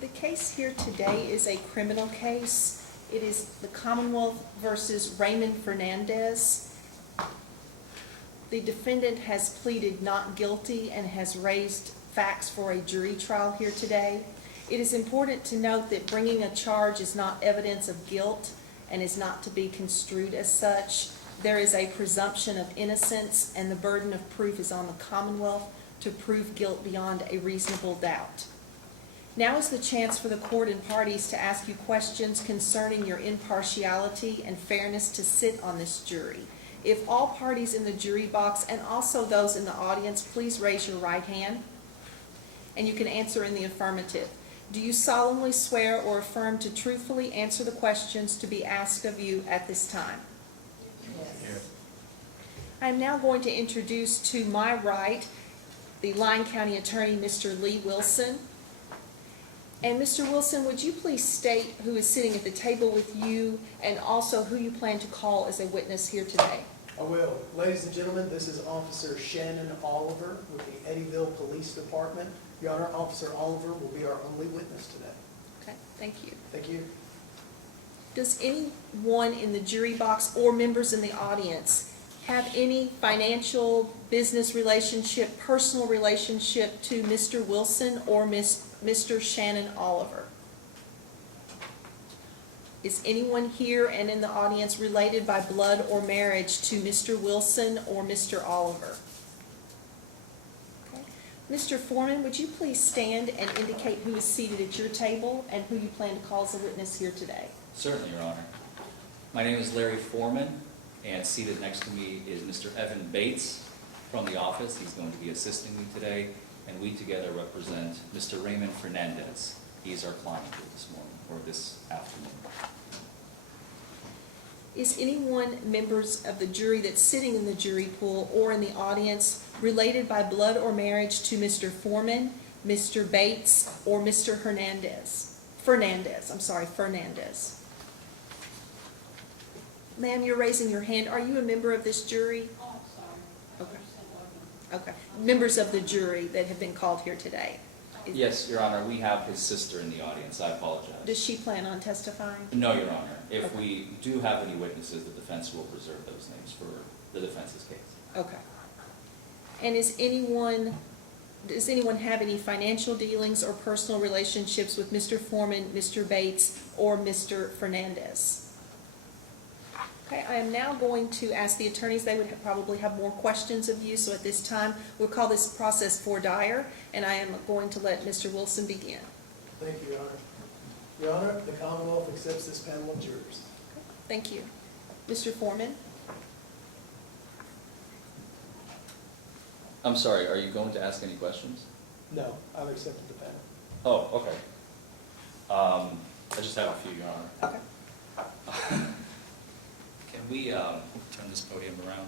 The case here today is a criminal case. It is the Commonwealth versus Raymond Fernandez. The defendant has pleaded not guilty and has raised facts for a jury trial here today. It is important to note that bringing a charge is not evidence of guilt and is not to be construed as such. There is a presumption of innocence, and the burden of proof is on the Commonwealth to prove guilt beyond a reasonable doubt. Now is the chance for the court and parties to ask you questions concerning your impartiality and fairness to sit on this jury. If all parties in the jury box and also those in the audience, please raise your right hand, and you can answer in the affirmative. Do you solemnly swear or affirm to truthfully answer the questions to be asked of you at this time? Yes. I am now going to introduce to my right the Lyon County Attorney, Mr. Lee Wilson. And Mr. Wilson, would you please state who is sitting at the table with you and also who you plan to call as a witness here today? I will. Ladies and gentlemen, this is Officer Shannon Oliver with the Eddyville Police Department. Your Honor, Officer Oliver will be our only witness today. Okay, thank you. Thank you. Does anyone in the jury box or members in the audience have any financial, business relationship, personal relationship to Mr. Wilson or Mr. Shannon Oliver? Is anyone here and in the audience related by blood or marriage to Mr. Wilson or Mr. Oliver? Okay. Mr. Forman, would you please stand and indicate who is seated at your table and who you plan to call as a witness here today? Certainly, Your Honor. My name is Larry Forman, and seated next to me is Mr. Evan Bates from the office. He's going to be assisting me today, and we together represent Mr. Raymond Fernandez. He's our client here this morning, or this afternoon. Is anyone, members of the jury that's sitting in the jury pool or in the audience, related by blood or marriage to Mr. Forman, Mr. Bates, or Mr. Fernandez? Fernandez. Ma'am, you're raising your hand. Are you a member of this jury? Oh, I'm sorry. Okay. Members of the jury that have been called here today. Yes, Your Honor, we have his sister in the audience. I apologize. Does she plan on testifying? No, Your Honor. If Okay. we do have any witnesses, the defense will preserve those names for the defense's case. Okay. And does anyone have any financial dealings or personal relationships with Mr. Forman, Mr. Bates, or Mr. Fernandez? Okay, I am now going to ask the attorneys. They would probably have more questions of you, so at this time, we'll call this process for dire, and I am going to let Mr. Wilson begin. Thank you, Your Honor. Your Honor, the Commonwealth accepts this panel of jurors. Thank you. Mr. Forman? I'm sorry, are you going to ask any questions? No, I've accepted the panel. Oh, okay. I just have a few, Your Honor. Okay. Can we turn this podium around?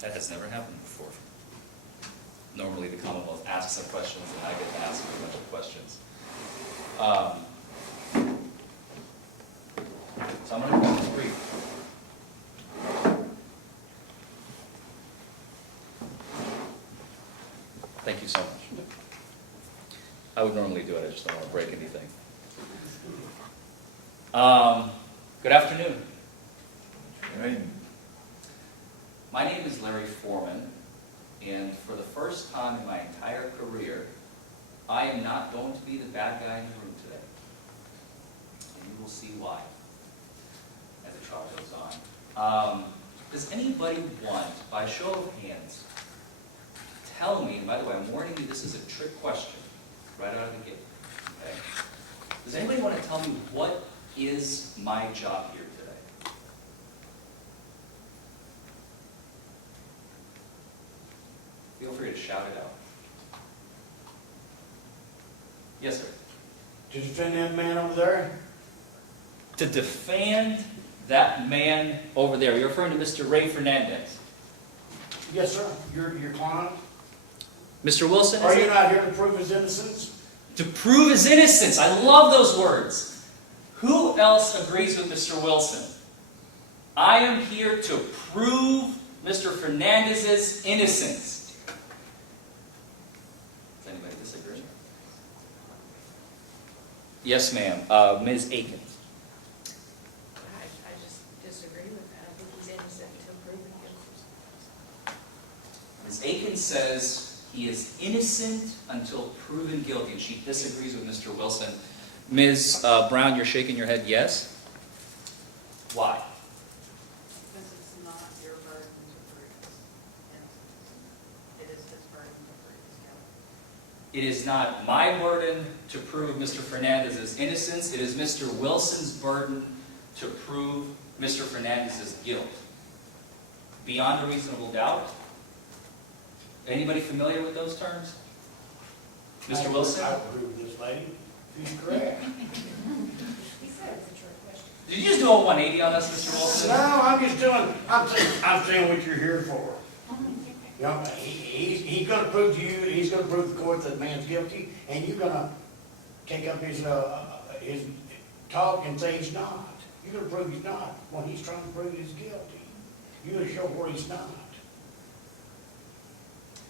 That has never happened before. Normally the Commonwealth asks some questions and I get to ask a bunch of questions. So I'm going to go with brief. Thank you so much. I would normally do it, I just don't want to break anything. Good afternoon. My name is Larry Forman, and for the first time in my entire career, I am not going to be the bad guy in the room today. And you will see why as the trial goes on. Does anybody want, by a show of hands, tell me, and by the way, I'm warning you, this is a trick question, right out of the gate, okay? Does anybody want to tell me what is my job here today? Feel free to shout it out. Yes, sir. To defend that man over there? To defend that man over there. You're referring to Mr. Ray Fernandez. Yes, sir. Your client? Mr. Wilson, Are you not here to prove his innocence? to prove his innocence. I love those words. Who else agrees with Mr. Wilson? I am here to prove Mr. Fernandez's innocence. Does anybody disagree? Yes, ma'am. Ms. Akins. I just disagree with that. I think he's innocent until proven guilty. Ms. Akins says he is innocent until proven guilty, and she disagrees with Mr. Wilson. Ms. Brown, you're shaking your head yes? Why? Because it's not your burden to prove his innocence. It is his burden to prove his guilt. It is not my burden to prove Mr. Fernandez's innocence. It is Mr. Wilson's burden to prove Mr. Fernandez's guilt. Beyond a reasonable doubt? Anybody familiar with those terms? Mr. Wilson? I agree with this lady. She's correct. He said it's a trick question. Did you just do a 180 on us, Mr. Wilson? No, I'm saying what you're here for. You know, he's gonna prove to you, he's gonna prove to the court that the man's guilty, and you're gonna take up his talk and say he's not. You're gonna prove he's not, when he's trying to prove he's guilty. You're gonna show where he's not.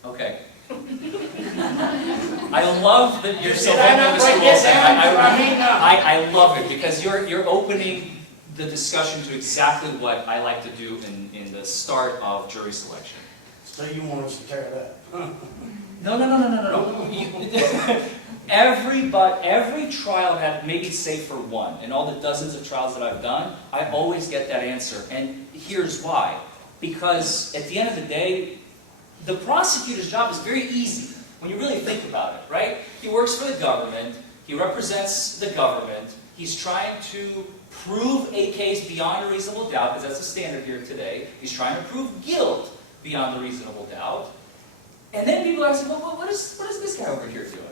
Okay. I love that you're so Did I not open, break Mr. this Wilson. down? I love it because you're opening the discussion to exactly what I like to do in the start of jury selection. So you want us to tear it up? No. Every trial I've had, maybe save for one, in all the dozens of trials that I've done, I always get that answer. And here's why. Because at the end of the day, the prosecutor's job is very easy when you really think about it, right? He works for the government, he represents the government, he's trying to prove a case beyond a reasonable doubt, because that's the standard here today. He's trying to prove guilt beyond a reasonable doubt. And then people are asking, well, what is this guy over here doing?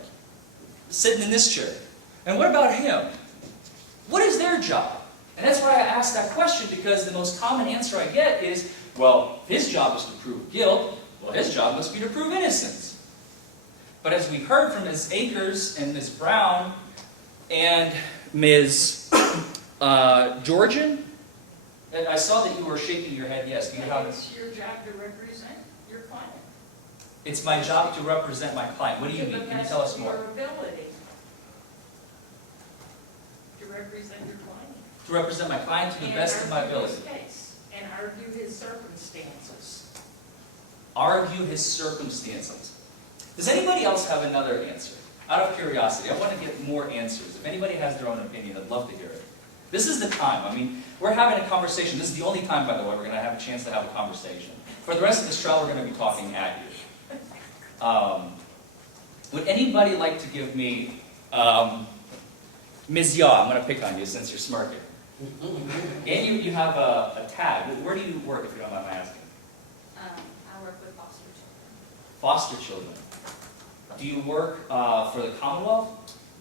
Sitting in this chair. And what about him? What is their job? And that's why I asked that question, because the most common answer I get is, well, his job is to prove guilt. Well, his job must be to prove innocence. But as we heard from Ms. Akers and Ms. Brown and Ms. Georgian, I saw that you were shaking your head yes. Do you have It's your job to represent your client. It's my job to represent my client. What do you To the mean? Can you best tell us of more? your ability. To represent your client. To represent my client to the best of my ability. And argue his case, and argue his circumstances. Argue his circumstances. Does anybody else have another answer? Out of curiosity, I want to get more answers. If anybody has their own opinion, I'd love to hear it. This is the time. I mean, we're having a conversation. This is the only time, by the way, we're going to have a chance to have a conversation. For the rest of this trial, we're going to be talking at you. Would anybody like to give me, Ms. Yaw, I'm going to pick on you since you're smirking. And you have a tag. Where do you work, if you don't mind my asking? I work with foster children. Foster children. Do you work for the Commonwealth?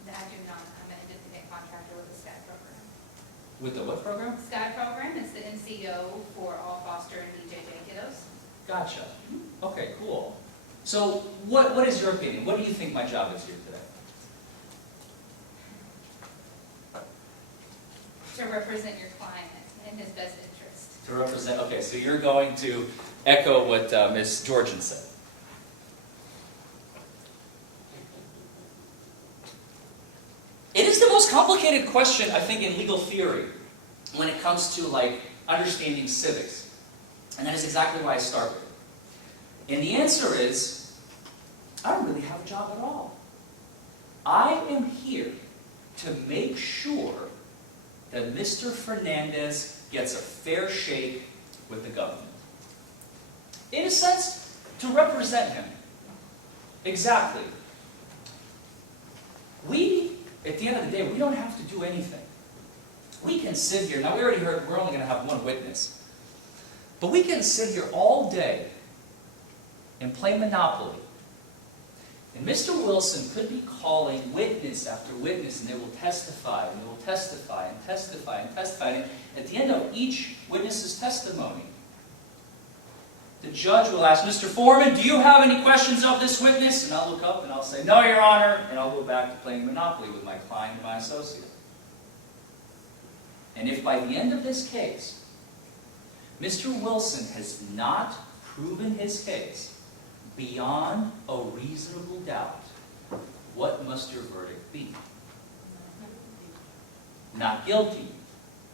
I do not. I'm an independent contractor with the SKY program. With the what program? SKY program is the NCO for all foster and DJJ kiddos. Gotcha. Okay, cool. So what is your opinion? What do you think my job is here today? To represent your client in his best interest. To represent, okay, so you're going to echo what Ms. Georgian said. It is the most complicated question, I think, in legal theory when it comes to, like, understanding civics. And that is exactly why I start with it. And the answer is, I don't really have a job at all. I am here to make sure that Mr. Fernandez gets a fair shake with the government. In a sense, to represent him. Exactly. At the end of the day, we don't have to do anything. We can sit here, now we already heard we're only going to have one witness, but we can sit here all day and play Monopoly. And Mr. Wilson could be calling witness after witness, and they will testify, and they will testify, and testify, and testify. And at the end of each witness's testimony, the judge will ask, Mr. Forman, do you have any questions of this witness? And I'll look up and I'll say, no, Your Honor. And I'll go back to playing Monopoly with my client and my associate. And if by the end of this case, Mr. Wilson has not proven his case beyond a reasonable doubt, what must your verdict be? not guilty.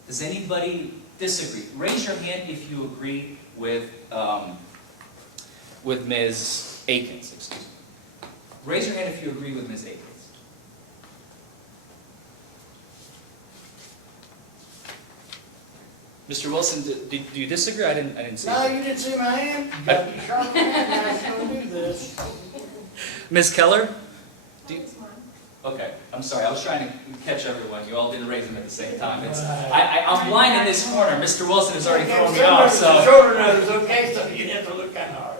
Does anybody disagree? Raise your hand if you agree with Ms. Akins, excuse me. Raise your hand if you agree with Ms. Akins. Mr. Wilson, do you disagree? I didn't see No, it. you didn't see my hand? You got to be sharp now, you're gonna do this. Ms. Keller? Okay, I'm sorry, I was trying to catch everyone. You all didn't raise them at the same time. I'm blind in this corner. Mr. Wilson has already thrown me off, so Shoulder nose, okay, so you have to look kind of hard.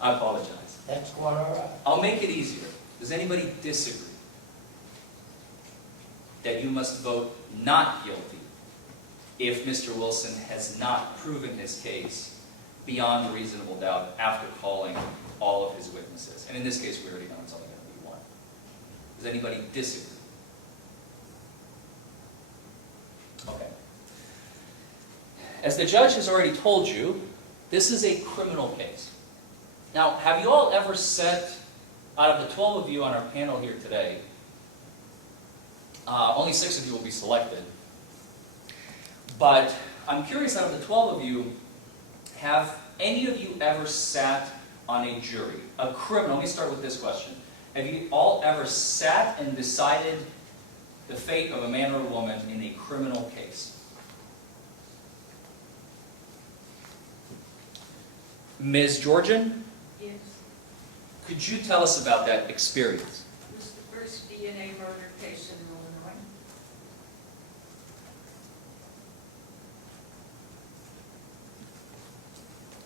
I apologize. That's quite all right. I'll make it easier. Does anybody disagree that you must vote not guilty if Mr. Wilson has not proven his case beyond a reasonable doubt after calling all of his witnesses? And in this case, we already know it's only going to be one. Does anybody disagree? Okay. As the judge has already told you, this is a criminal case. Now, have you all ever sat, out of the 12 of you on our panel here today, only 6 of you will be selected, but I'm curious, out of the 12 of you, have any of you ever sat on a jury? A criminal, let me start with this question. Have you all ever sat and decided the fate of a man or a woman in a criminal case? Ms. Georgian, Yes, could you tell us about that experience? it was the first DNA murder case in Illinois.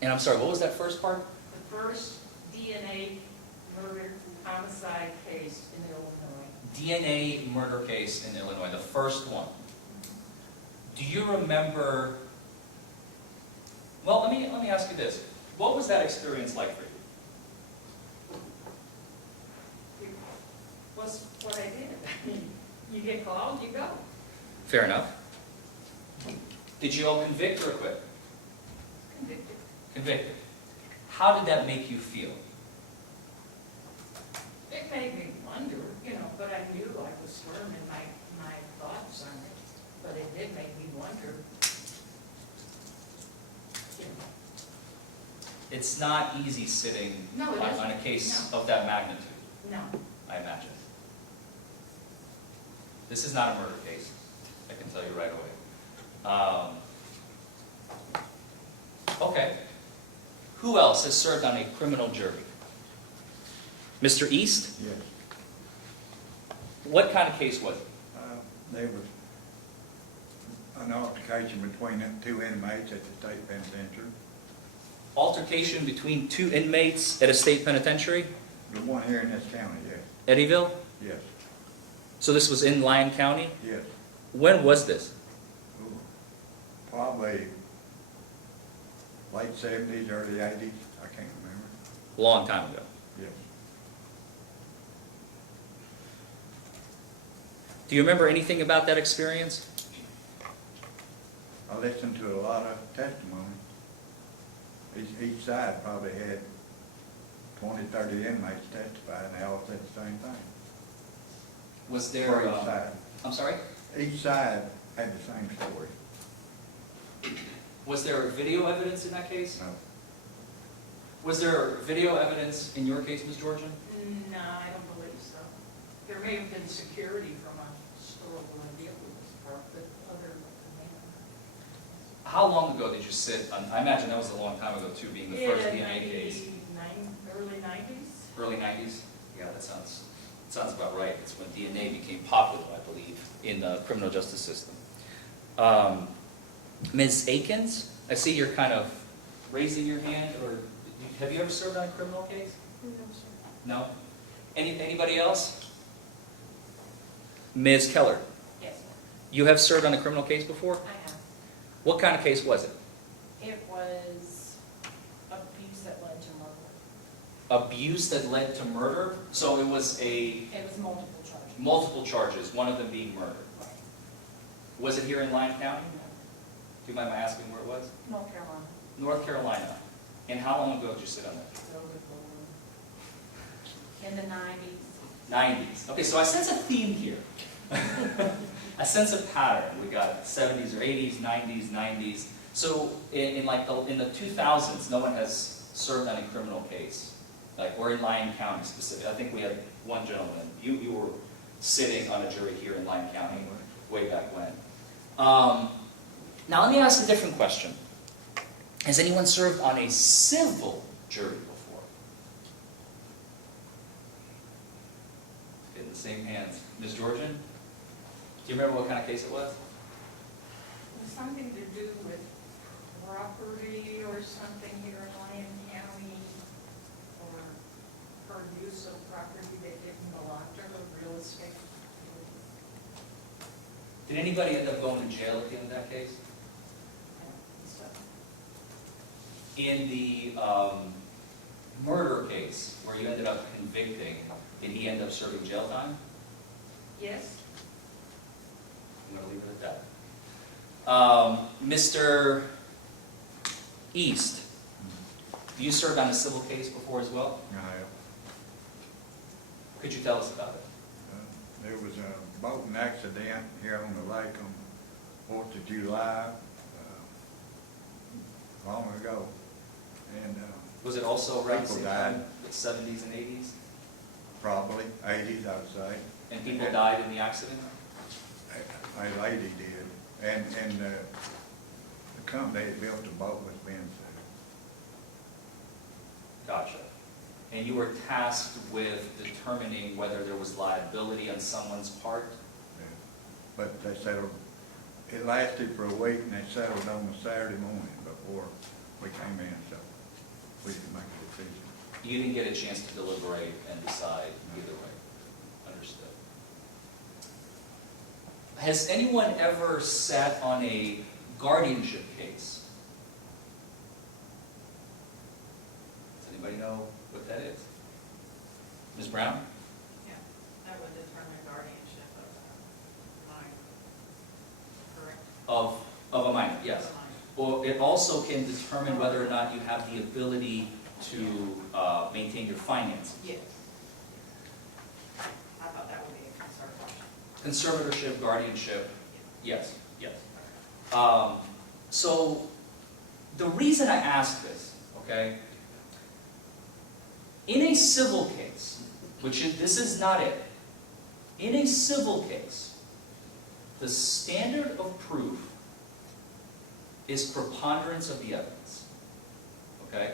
And I'm sorry, what was that first part? The first DNA murder homicide case in Illinois. DNA murder case in Illinois, the first one. Do you remember, well, let me ask you this. What was that experience like for you? It was what I did. You get called, you go. Fair enough. Did you all convict or acquit? Convicted. Convicted. How did that make you feel? It made me wonder, but I knew I was firm in my thoughts on it. But it did make me wonder. It's not easy sitting No, it isn't. on a case No. of that magnitude, No. I imagine. This is not a murder case, I can tell you right away. Okay. Who else has served on a criminal jury? Mr. East? Yes. What kind of case was it? There was an altercation between the 2 inmates at the state penitentiary. Altercation between 2 inmates at a state penitentiary? The one here in this county, yes. Eddyville? Yes, So this was in Lyon County? yes. When was this? Ooh, probably late 70s, early 80s, I can't remember. A long time ago. Yes. Do you remember anything about that experience? I listened to a lot of testimony. Each side probably had 20, 30 inmates testify, and they all said the same thing. Was there, For each side. I'm sorry? Each side had the same story. Was there video evidence in that case? No. Was there video evidence in your case, Ms. Georgian? No, I don't believe so. There may have been security from a store when I deal with this part, but other than that. How long ago did you sit on, I imagine that was a long time ago too, being the first In DNA case. Early 90s. Early 90s? Yeah, that sounds about right. It's when DNA became popular, I believe, in the criminal justice system. Ms. Akins, I see you're kind of raising your hand, or have you ever served on a criminal case? No, sir. No? Anybody else? Ms. Keller, Yes, sir. you have served on a criminal case before? I have. What kind of case was it? It was abuse that led to murder. Abuse that led to murder? So it was It was multiple charges. multiple charges, one of them being murder. Right. Was it here in Lyon County? Do you mind my asking where it was? North Carolina. North Carolina. And how long ago did you sit on that? So in the 90s. 90s. Okay, so I sense a theme here. a sense of pattern. We got 70s or 80s, 90s, 90s. So in the 2000s, no one has served on a criminal case. Like, we're in Lyon County specifically. I think we had one gentleman. You were sitting on a jury here in Lyon County way back when. Now let me ask a different question. Has anyone served on a civil jury before? In the same hands. Ms. Georgian, do you remember what kind of case it was? It was something to do with property or something here in Lyon County, or her use of property that didn't belong to her, real estate. Did anybody end up going to jail at the end of that case? So, In the murder case, where you ended up convicting, did he end up serving jail time? yes, I'm going to leave it at that. Mr. East, you served on a civil case before as well? I have. What could you tell us about it? There was a boating accident here on the lake on 4th of July, long ago. And Was it also around the People same died. time, the 70s and 80s? probably 80s, I would say. And people died in the accident? A lady did. And the company that built the boat was being sued. Gotcha. And you were tasked with determining whether there was liability on someone's part? Yeah. But they settled, it lasted for a week and they settled on a Saturday morning before we came in, so we could make a decision. You didn't get a chance to deliberate and decide either way. Understood. Has anyone ever sat on a guardianship case? Does anybody know what that is? Ms. Brown? yeah, that would determine guardianship of mine, correct? Of a minor, yes. Of mine. Well, it also can determine whether or not you have the ability to maintain your finances. Yes. I thought that would be a conservatorship. Conservatorship, guardianship, yes, yes. So the reason I ask this, okay, in a civil case, this is not it, in a civil case, the standard of proof is preponderance of the evidence, okay?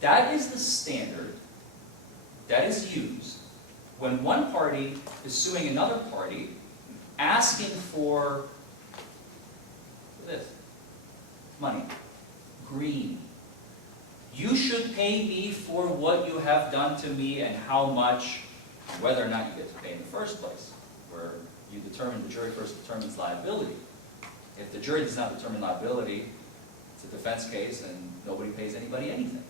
That is the standard that is used when one party is suing another party, asking for this, money, green. You should pay me for what you have done to me and how much, whether or not you get to pay in the first place, where you determine, the jury first determines liability. If the jury does not determine liability, it's a defense case and nobody pays anybody anything.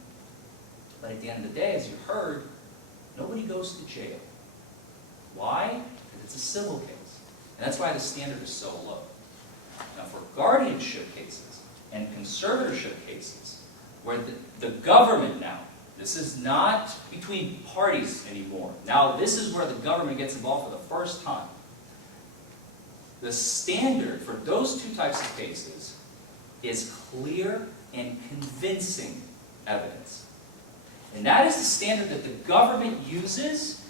But at the end of the day, as you heard, nobody goes to jail. Why? Because it's a civil case. And that's why the standard is so low. Now for guardianship cases and conservatorship cases, where the government now, this is not between parties anymore. Now this is where the government gets involved for the first time. The standard for those two types of cases is clear and convincing evidence. And that is the standard that the government uses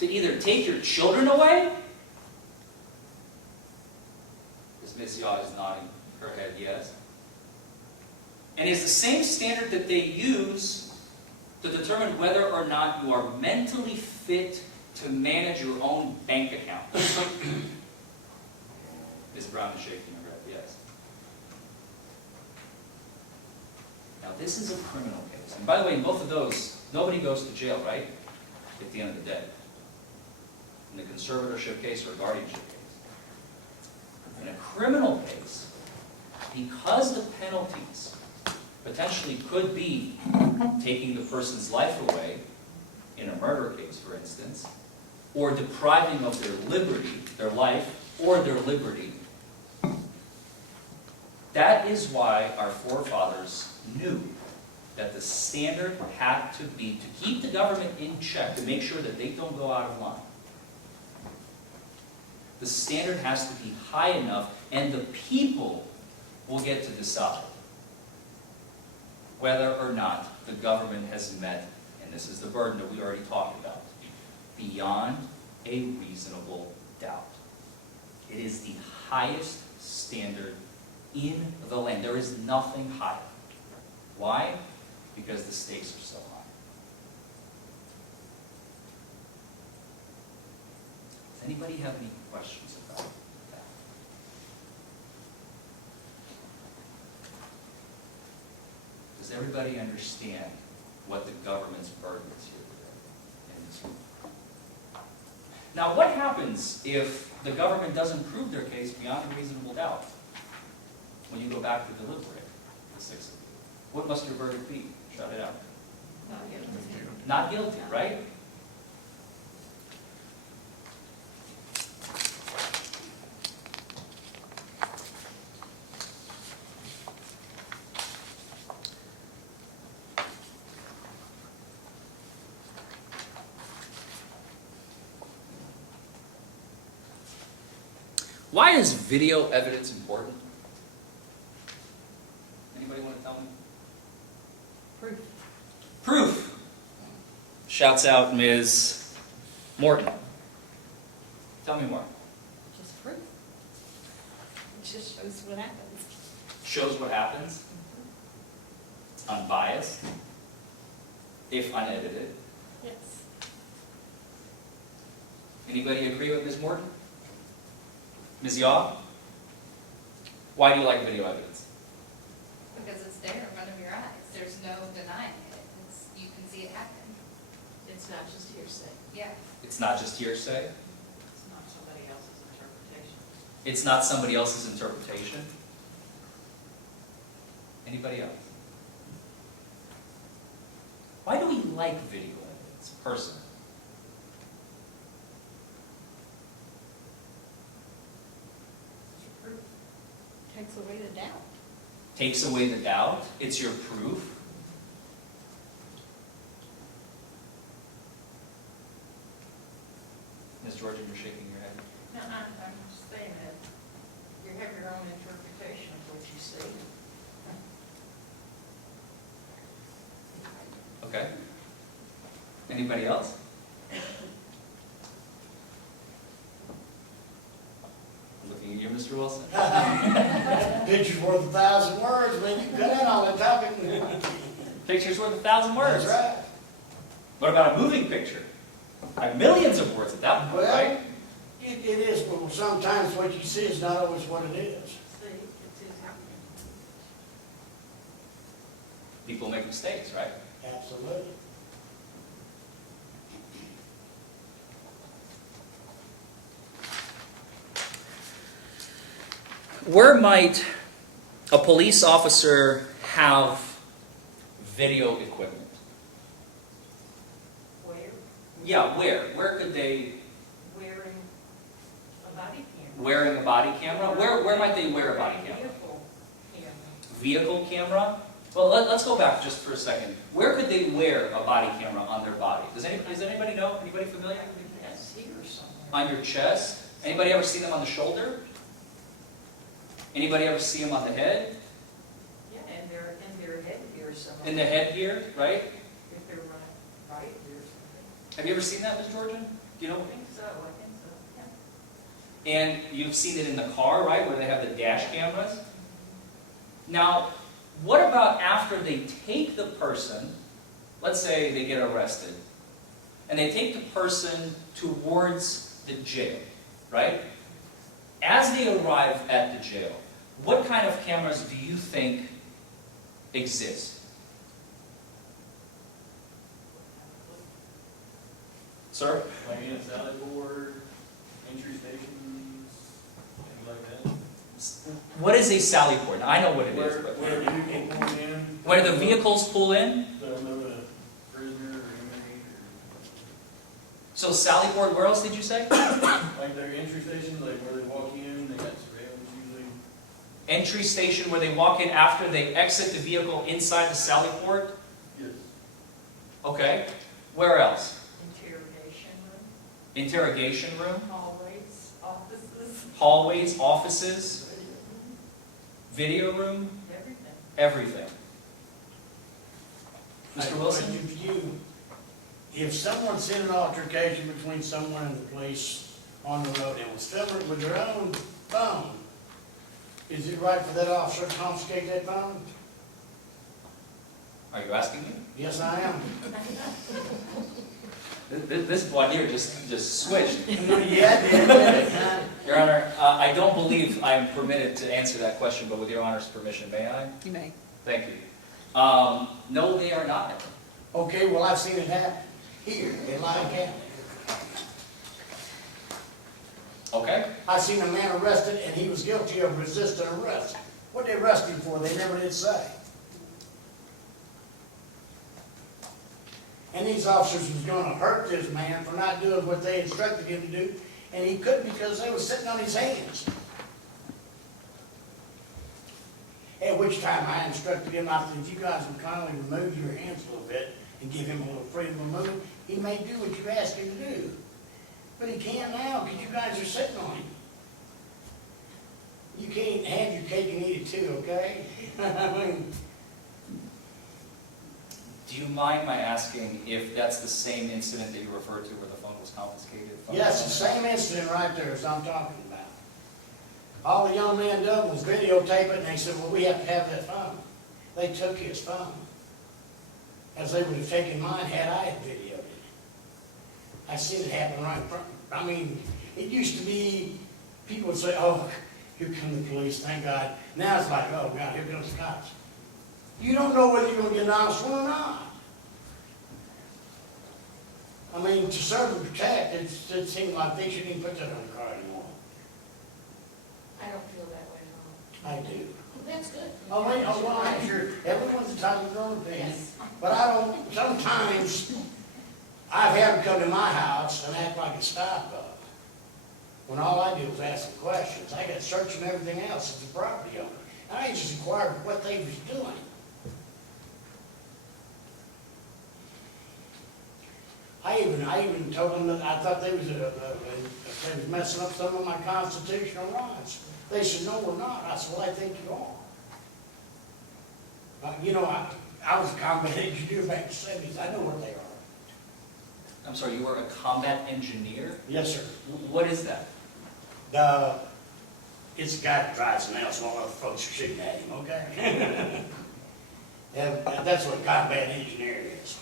to either take your children away, as Ms. Yaw is nodding her head yes, and it's the same standard that they use to determine whether or not you are mentally fit to manage your own bank account. Ms. Brown is shaking her head yes. Now this is a criminal case. And by the way, in both of those, nobody goes to jail, right? At the end of the day. In the conservatorship case or a guardianship case. In a criminal case, because the penalties potentially could be taking the person's life away, in a murder case, for instance, or depriving of their liberty, their life, or their liberty, that is why our forefathers knew that the standard had to be to keep the government in check, to make sure that they don't go out of line. The standard has to be high enough, and the people will get to decide whether or not the government has met, and this is the burden that we already talked about, beyond a reasonable doubt. It is the highest standard in the land. There is nothing higher. Why? Because the stakes are so high. Does anybody have any questions about that? Does everybody understand what the government's burden is here today in this room? Now, what happens if the government doesn't prove their case beyond a reasonable doubt? When you go back to deliberate, the 6 of you, what must your verdict be? Shout it out. Not guilty. Not guilty, right? Why is video evidence important? Anybody want to tell me? Proof. Proof. Shouts out Ms. Morton. Tell me more. Just proof. It just shows what happens. Shows what happens. Unbiased. If unedited. Yes. Anybody agree with Ms. Morton? Ms. Yaw? Why do you like video evidence? Because it's there in front of your eyes. There's no denying it. You can see it happen. It's not just hearsay. Yeah. It's not just hearsay. It's not somebody else's interpretation. It's not somebody else's interpretation. Anybody else? Why do we like video evidence, personally? Proof. Takes away the doubt. Takes away the doubt. It's your proof. Ms. Georgia, you're shaking your head. No, I'm just saying that you have your own interpretation of what you see. Okay. Anybody else? I'm looking at you, Mr. Wilson. Picture's worth 1,000 words, man, you can cut in on that topic. Picture's worth 1,000 words. That's right. What about a moving picture? Like millions of words at that point, Well, right? it is, but sometimes what you see is not always what it is. See, it's happening. People make mistakes, right? Absolutely. Where might a police officer have video equipment? Where? Yeah, where? Where could they, Wearing a body camera. wearing a body camera? Where might they wear a body camera? Vehicle camera. Vehicle camera? Well, let's go back just for a second. Where could they wear a body camera on their body? Does anybody know? Anybody familiar? Yes, here somewhere. On your chest? Anybody ever see them on the shoulder? Anybody ever see them on the head? Yeah, and their headgear somewhere. In the headgear, right? If they're right here something. Have you ever seen that, Ms. Georgian? Do you know? I think so, yeah. And you've seen it in the car, right, where they have the dash cameras? Now, what about after they take the person, let's say they get arrested, and they take the person towards the jail, right? As they arrive at the jail, what kind of cameras do you think exist? Sir? Like in a sally board, entry stations, things like that. What is a sally port? Now, I know what it is, but Where you can pull in. where the vehicles pull in? They'll know the prisoner or inmate So sally port, where else did you say? or, like their entry stations, like where they walk in, they got surveillance usually. Entry station where they walk in after they exit the vehicle inside the sally port? Yes. Okay. Where else? Interrogation room, Interrogation room? hallways. Offices, hallways, offices, video room, everything. everything. Hey, Mr. Wilson? If someone's in an altercation between someone and the police on the road and was filming it with their own phone, is it right for that officer to confiscate that phone? Are you asking me? Yes, I am. This one here just switched. Yeah, did. Your Honor, I don't believe I'm permitted to answer that question, but with Your Honor's permission, may I? You may. Thank you. No, they are not. Okay, well, I've seen it happen here in Lyon County. Okay? I seen a man arrested and he was guilty of resisting arrest. What they arrested him for, they never did say. And these officers was gonna hurt this man for not doing what they instructed him to do, and he couldn't because they was sitting on his hands. At which time I instructed him, I said, if you guys would kindly remove your hands a little bit and give him a little freedom of movement, he may do what you ask him to do. But he can't now, because you guys are sitting on him. You can't have your cake and eat it too, okay? I mean, Do you mind my asking if that's the same incident that you referred to where the phone was confiscated? from yes, the same incident right there as I'm talking about. All the young man done was videotape it, and they said, well, we have to have that phone. They took his phone, as they would have taken mine had I had videoed it. I seen it happen right in front. I mean, it used to be, people would say, oh, here come the police, thank God. Now it's like, oh God, here comes the cops. You don't know whether you're gonna get an honest one or not. I mean, to serve and protect, it seems like they shouldn't even put that on the car anymore. I don't feel that way at all. I do. That's good. Oh, wait, oh, well, I'm sure, everyone's entitled to their own opinion. Yes. But I don't, sometimes, I've had them come to my house and act like a gestapo. When all I did was ask them questions. I got search and everything else as a property owner. I just inquired what they was doing. I even told them that I thought they was messing up some of my constitutional rights. They said, no, we're not. I said, well, I think you are. You know, I was a combat engineer back in the 70s. I know where they are. I'm sorry, you were a combat engineer? Yes, sir. What is that? It's a guy that drives an house while other folks are shooting at him, okay? And that's what a combat engineer is.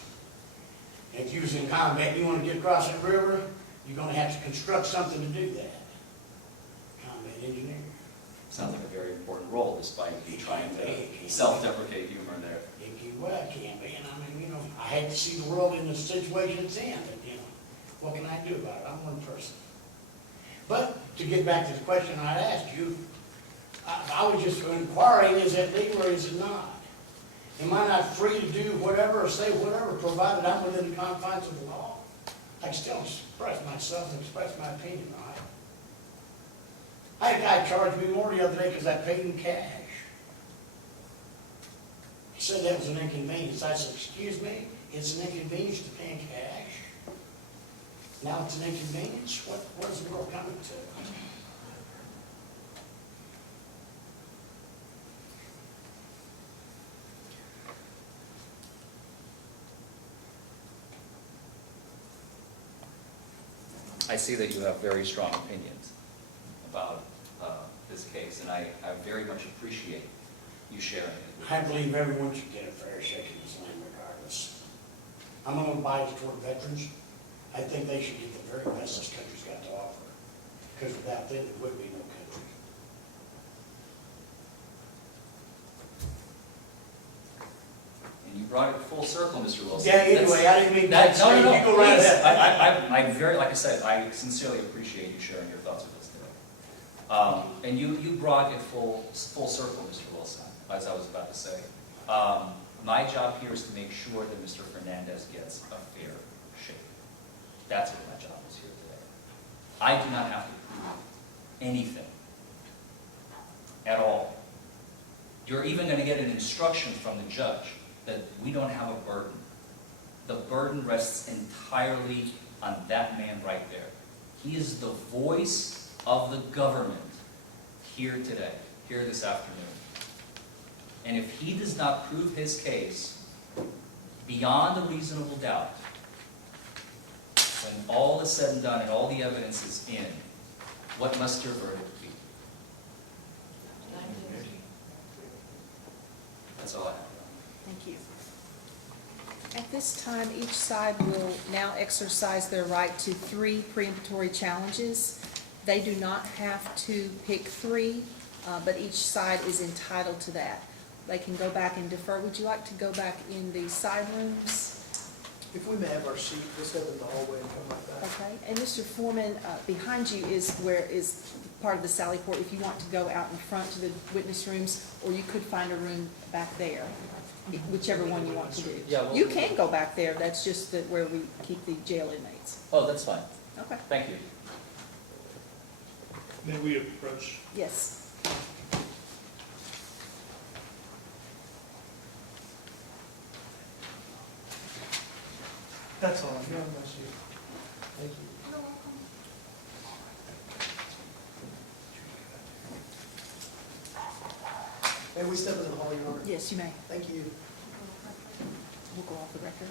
If you was in combat, you want to get across that river, you're going to have to construct something to do that. Combat engineer. Sounds like a very important role, despite you trying to self-deprecate humor there. Well, it can be, and I mean, you know, I hate to see the world in the situation it's in, but, you know, what can I do about it? I'm one person. But, to get back to the question I asked you, I was just inquiring, is it legal or is it not? Am I not free to do whatever or say whatever, provided I'm within the confines of the law? I can still express myself and express my opinion, right? I had a guy charge me more the other day because I paid in cash. He said that was an inconvenience. I said, excuse me, it's an inconvenience to pay in cash? Now it's an inconvenience? What is the world coming to? I see that you have very strong opinions about this case, and I very much appreciate you sharing it. I believe everyone should get a fair shake in this land regardless. I'm a little biased toward veterans. I think they should get the very best this country's got to offer. Because without them, there would be no country. And you brought it full circle, Mr. Wilson. Yeah, anyway, I didn't mean That, to no, no, no, you go right please. ahead. I very, like I said, I sincerely appreciate you sharing your thoughts with us today. And you brought it full circle, Mr. Wilson, as I was about to say. My job here is to make sure that Mr. Fernandez gets a fair shake. That's what my job is here today. I do not have to prove anything at all. You're even going to get an instruction from the judge that we don't have a burden. The burden rests entirely on that man right there. He is the voice of the government here today, here this afternoon. And if he does not prove his case beyond a reasonable doubt, when all is said and done and all the evidence is in, what must your verdict be? That's all I have. Thank you. At this time, each side will now exercise their right to 3 preemptory challenges. They do not have to pick 3, but each side is entitled to that. They can go back and defer. Would you like to go back in the side rooms? If we may have our sheet, just step in the hallway and come right back. Okay, and Mr. Foreman, behind you is part of the sally port, if you want to go out in front to the witness rooms, or you could find a room back there, whichever one you want to do. Yeah, well- You can go back there, that's just where we keep the jail inmates. Oh, that's fine. Okay, Thank you. May we approach? yes. That's all. You're on my sheet. Thank you. May we step in the hall, Your Honor? Yes, you may. Thank you. We'll go off the record.